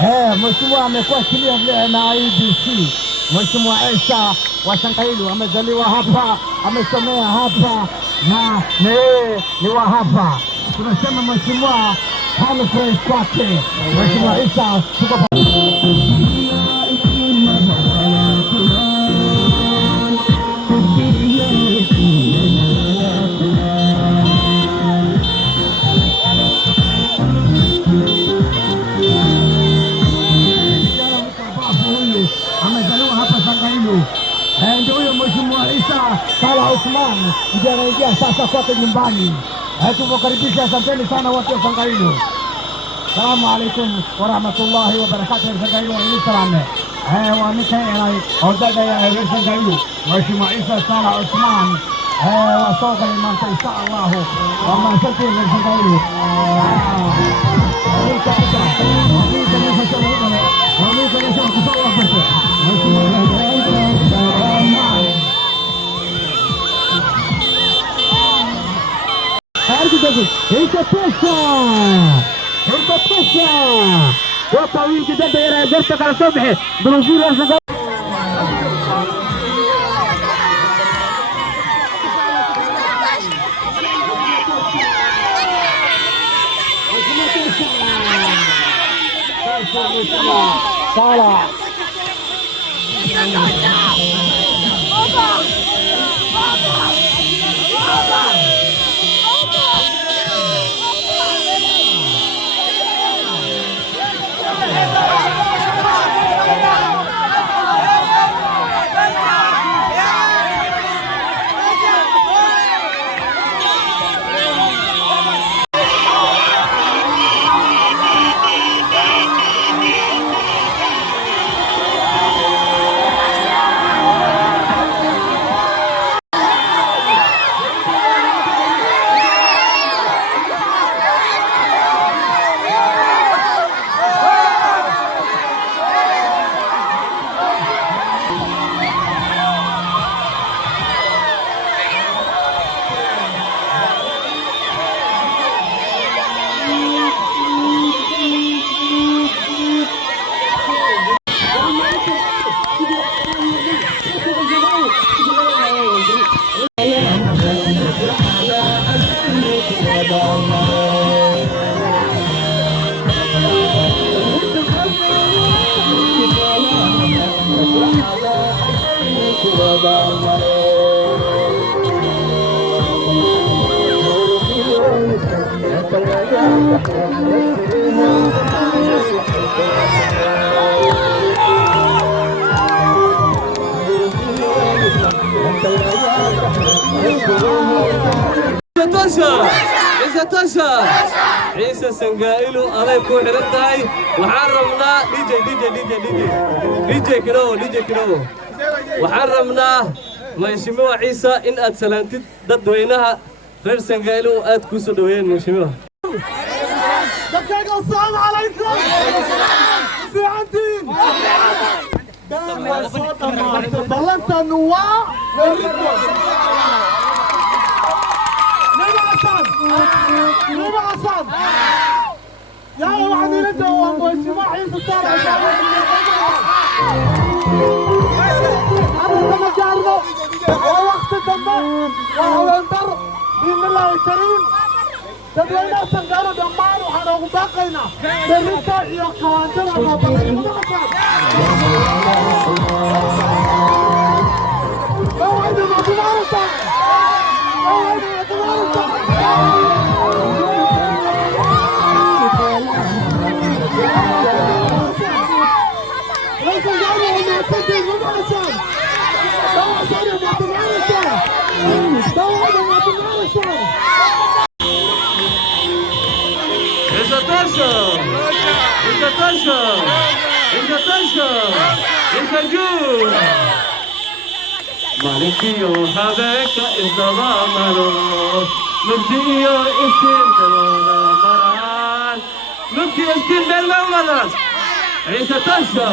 Mheshimiwa amekuwa akilia vile na IBC. Mheshimiwa Isa wa Shangailu amezaliwa hapa, amesomea hapa na ni wa hapa. Tunasema Mheshimiwa hamfresh kwake. Mheshimiwa Isa tuko amezaliwa hapa Shangailu. Ndio huyo Mheshimiwa Isa Sala Uthman ndiye anaingia sasa kwake nyumbani. Tumekaribisha, asanteni sana watu wa Shangailu. Assalamu alaikum warahmatullahi wabarakatuh. Shangailu walisalamu. Wamekae odada ya Shangailu Mheshimiwa Isa Sala Uthman wasoga limanta insha Allah wamasati Shangailu. وطويل جدا درتك على صبحي بروفيل الفقر طالع عيسى سنقائلو عليكم حرمتاي وحرمنا دي جي كنو وحرمنا ما يشموا عيسى إن أتسلنتد ضد وينها غير سنقائلو أتكوسو دوين مشموا. السلام عليكم. في عندين. دام صوت ما بلنت النواة ليه عصام يا وعني لجوا ومجموعة عيسى صار أنا كما جارنا ووقت دمه وهو ينضر بإذن الله الكريم تدوينا سنقارو دمان وحنوغ باقينا بريتا يقواندر وما بقينا موعد ما تمارسا موعد ما تمارسا Malikio habeka izamamaro, Mubdiyo istin maran, Mubdiyo istin maran. Isa Tasha.